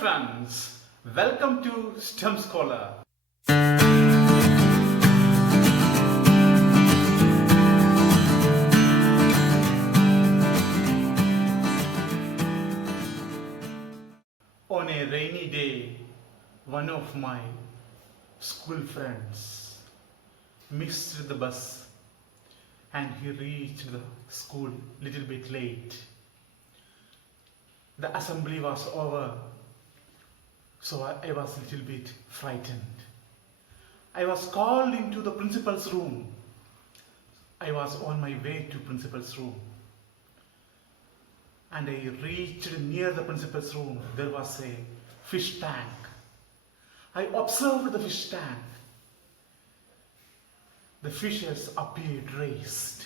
friends, welcome to STEM Scholar. On a rainy day, one of my school friends missed the bus and he reached the school little bit late. The assembly was over, so I was a little bit frightened. I was called into the principal's room. I was on my way to principal's room. And I reached near the principal's room. There was a fish tank. I observed the fish tank. The fishes appeared raised.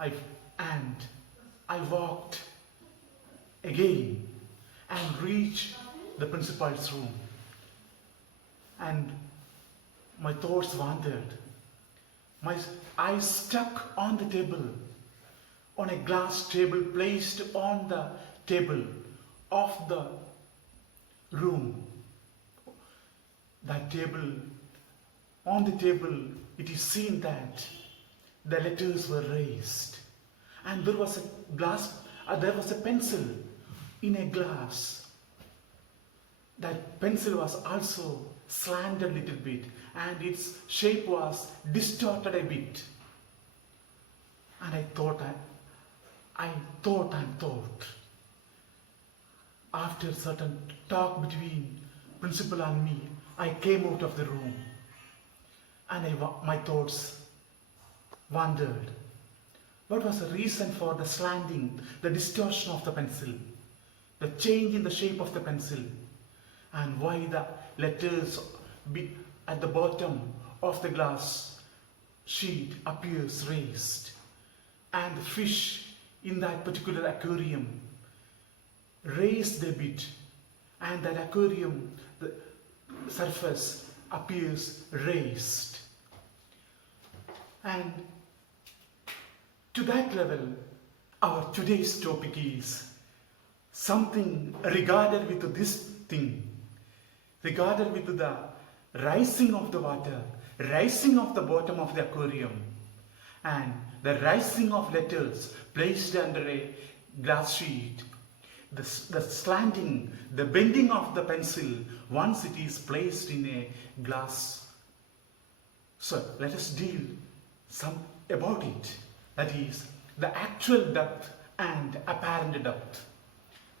And I walked again and reached the principal's room. And my thoughts wandered. My eyes stuck on the table, on a glass table placed on the table of the room. That table, on the table, it is seen that the letters were raised, and there was a pencil in a glass. That pencil was also slanted a little bit, and its shape was distorted a bit. And I thought. After certain talk between principal and me, I came out of the room, and my thoughts wandered. What was the reason for the slanting, the distortion of the pencil, the change in the shape of the pencil, and why the letters at the bottom of the glass sheet appears raised, and the fish in that particular aquarium raised a bit, and that aquarium, the surface appears raised. And to that level, our today's topic is something regarded with this thing, regarded with the rising of the water, rising of the bottom of the aquarium, and the rising of letters placed under a glass sheet, the slanting, the bending of the pencil once it is placed in a glass. So let us deal about it. That is the actual depth and apparent depth.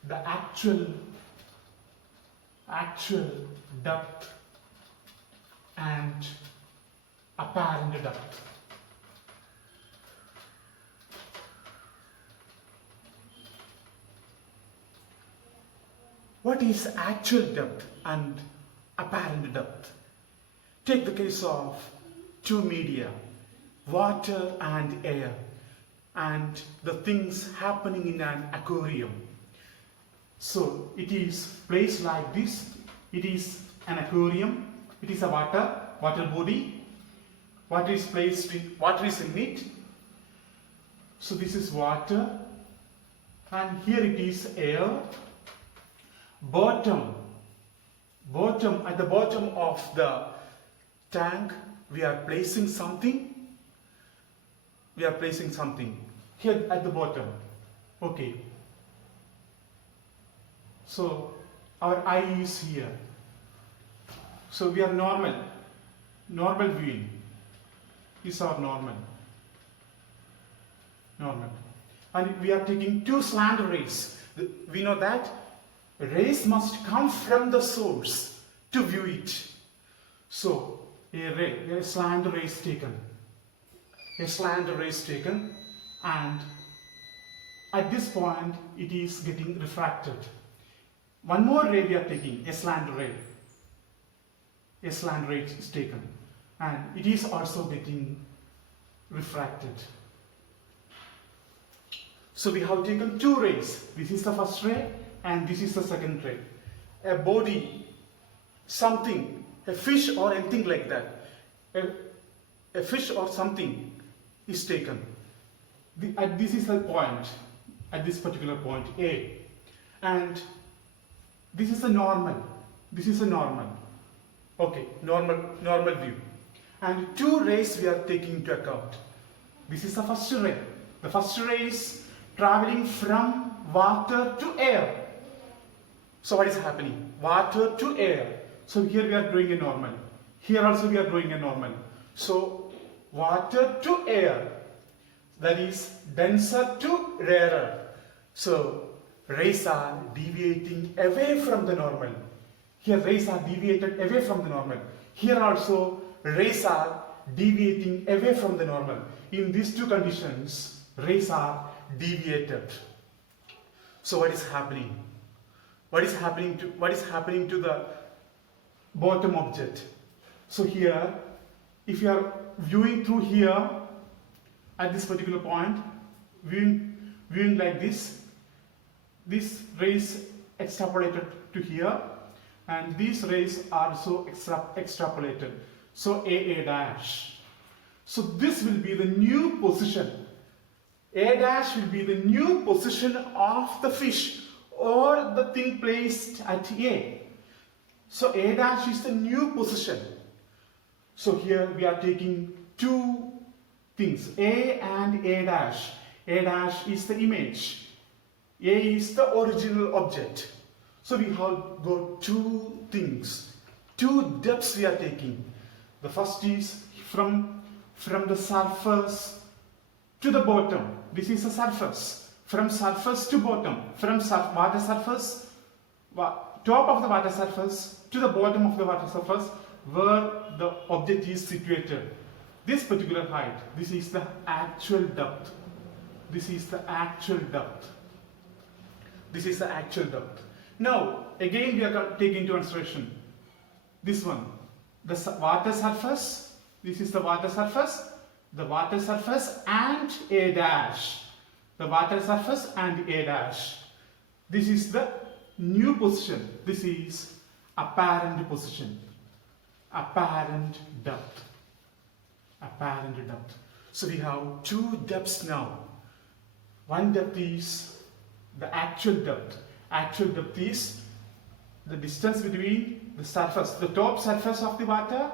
The actual depth and apparent depth. What is actual depth and apparent depth? Take the case of two media, water and air, and the things happening in an aquarium. So it is placed like this. It is an aquarium. It is a water body. Water is in it. So this is water, and here it is air. Bottom, at the bottom of the tank, we are placing something. Here at the bottom. Okay. So our eye is here. So we are normal viewing. This is our normal. And we are taking two slant rays. We know that rays must come from the source to view it. So a slant ray is taken. And at this point it is getting refracted. One more ray we are taking, a slant ray is taken, and it is also getting refracted. So we have taken two rays. This is the first ray and this is the second ray. A body, something, a fish or anything like that, a fish or something is taken. This is the point, at this particular point A, and This is a normal. This is a normal. Okay, normal view. And two rays we are taking into account. This is the first ray. The first ray is traveling from water to air. So what is happening? Water to air. So here we are drawing a normal. Here also we are drawing a normal. So water to air. That is denser to rarer. So rays are deviating away from the normal. Here rays are deviated away from the normal. Here also rays are deviating away from the normal. In these two conditions, rays are deviated. So what is happening? What is happening to the bottom object? So here, if you are viewing through here at this particular point, viewing like this rays extrapolated to here, and these rays are also extrapolated. So A dash. So this will be the new position. A dash will be the new position of the fish or the thing placed at A. So A dash is the new position. So here we are taking two things, A and A dash. A dash is the image. A is the original object. So we have got two things, two depths we are taking. The first is from the surface to the bottom. This is the surface. From surface to bottom. From water surface, top of the water surface to the bottom of the water surface where the object is situated. This particular height, this is the actual depth. This is the actual depth. This is the actual depth. Now, again we are taking into consideration this one. The water surface, this is the water surface and A dash. The water surface and A dash. This is the new position. This is apparent position. Apparent depth. Apparent depth. So we have two depths now. One depth is the actual depth. Actual depth is the distance between the surface, the top surface of the water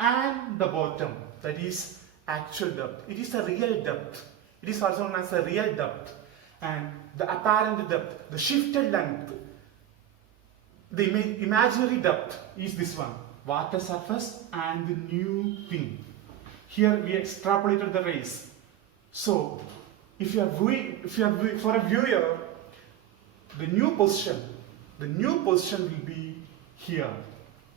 and the bottom. That is actual depth. It is the real depth. It is also known as the real depth. And the apparent depth, the shifted length, the imaginary depth is this one. Water surface and the new thing. Here we extrapolated the rays. So if you are viewing for a viewer, the new position will be here.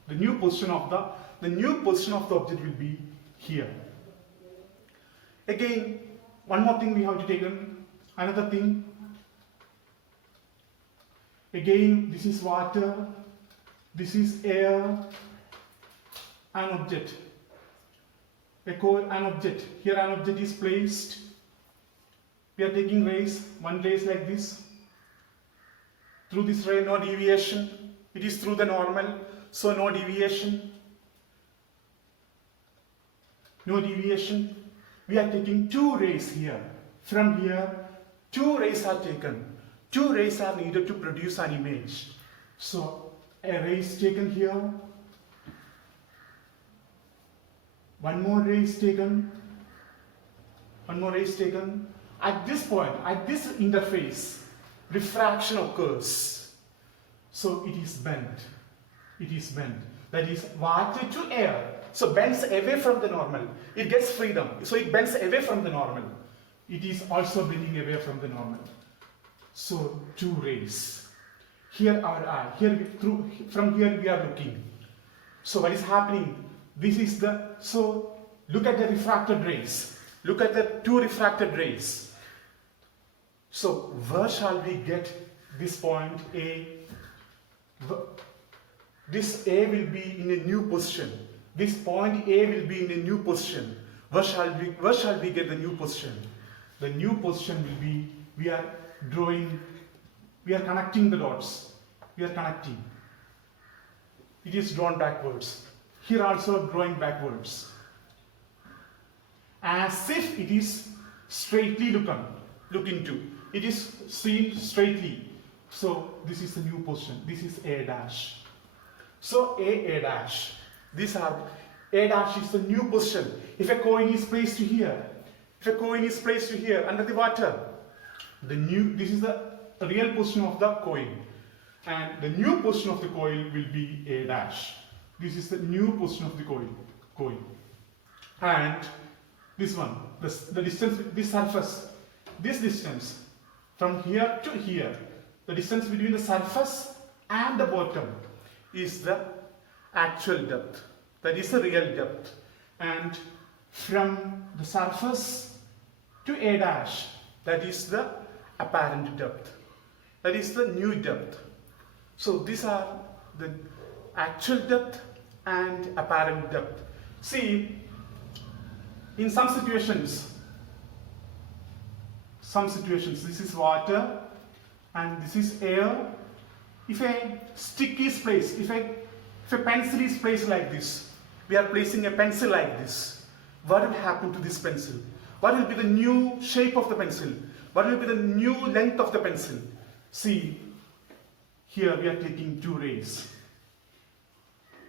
The new position of the object will be here. Again, one more thing we have to take in. Another thing. Again, this is water. This is air. An object. An object. Here an object is placed. We are taking rays. One ray is like this. Through this ray, no deviation. It is through the normal, so no deviation. No deviation. We are taking two rays here. From here, two rays are taken. Two rays are needed to produce an image. So a ray is taken here. One more ray is taken. One more ray is taken. At this point, at this interface, refraction occurs. So it is bent. It is bent. That is water to air. So bends away from the normal. It gets freedom. So it bends away from the normal. It is also bending away from the normal. So two rays. Here our eye. From here we are looking. So what is happening? This is so look at the refracted rays. Look at the two refracted rays. So where shall we get this point A? This A will be in a new position. This point A will be in a new position. Where shall we get the new position? The new position will be, we are connecting the dots. We are connecting. It is drawn backwards. Here also drawing backwards. As if it is straightly look into. It is seen straightly. So this is the new position. This is A dash. So A dash. These are A dash is the new position. If a coin is placed here, under the water, this is the real position of the coin, and the new position of the coin will be A dash. This is the new position of the coin. And this one, the distance, this surface, this distance from here to here, the distance between the surface and the bottom is the actual depth. That is the real depth. And from the surface to A dash, that is the apparent depth. That is the new depth. So these are the actual depth and apparent depth. See, in some situations, this is water and this is air. If a stick is placed, if a pencil is placed like this, we are placing a pencil like this, what will happen to this pencil? What will be the new shape of the pencil? What will be the new length of the pencil? See, here we are taking two rays.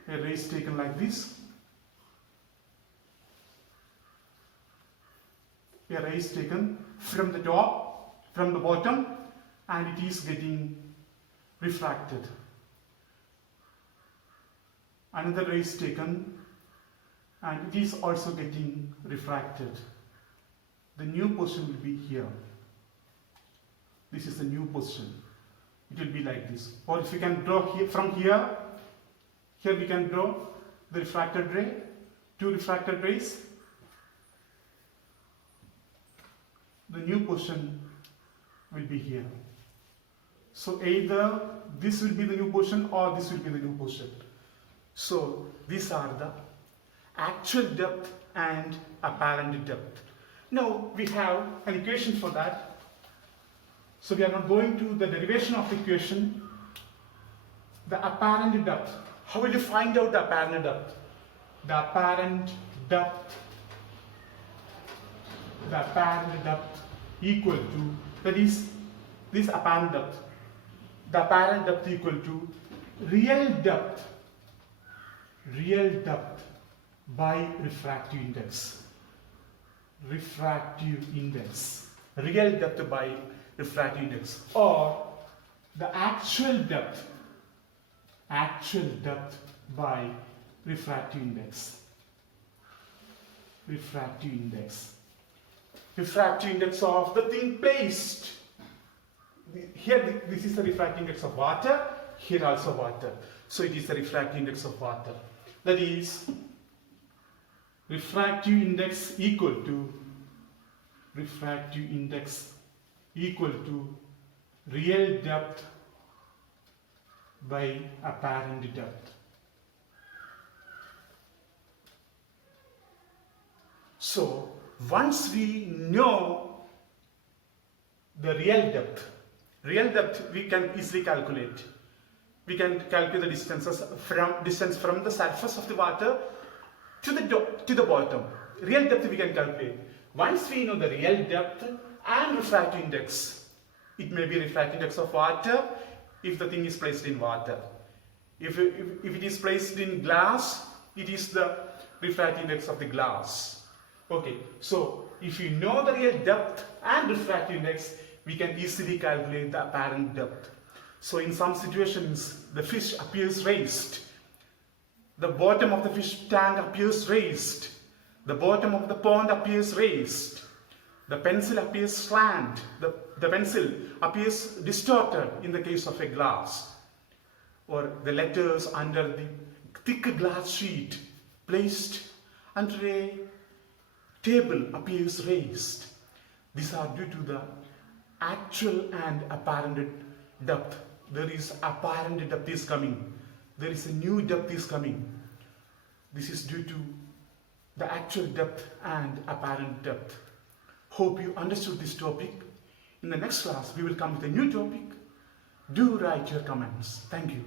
A ray is taken like this. A ray is taken from the top, from the bottom, and it is getting refracted. Another ray is taken and it is also getting refracted. The new position will be here. This is the new position. It will be like this. Or if you can draw here, from here we can draw the refracted ray, two refracted rays. The new position will be here. So either this will be the new position or this will be the new position. So these are the actual depth and apparent depth. Now we have an equation for that. So we are not going to the derivation of the equation. The apparent depth. How will you find out the apparent depth? The apparent depth equal to, that is this apparent depth. The apparent depth equal to real depth by refractive index. Real depth by refractive index, or the actual depth by refractive index. Refractive index of the thing placed. Here this is the refractive index of water, here also water. So it is the refractive index of water. That is refractive index equal to real depth by apparent depth. So once we know the real depth we can easily calculate. We can calculate the distance from the surface of the water to the bottom. Real depth we can calculate. Once we know the real depth and refractive index, it may be refractive index of water if the thing is placed in water. If it is placed in glass, it is the refractive index of the glass. Okay, so if you know the real depth and refractive index, we can easily calculate the apparent depth. So in some situations, the fish appears raised. The bottom of the fish tank appears raised. The bottom of the pond appears raised. The pencil appears slant. The pencil appears distorted in the case of a glass. Or the letters under the thick glass sheet placed under a table appears raised. These are due to the actual and apparent depth. There is apparent depth is coming. There is a new depth is coming. This is due to the actual depth and apparent depth. Hope you understood this topic. In the next class, we will come with a new topic. Do write your comments. Thank you.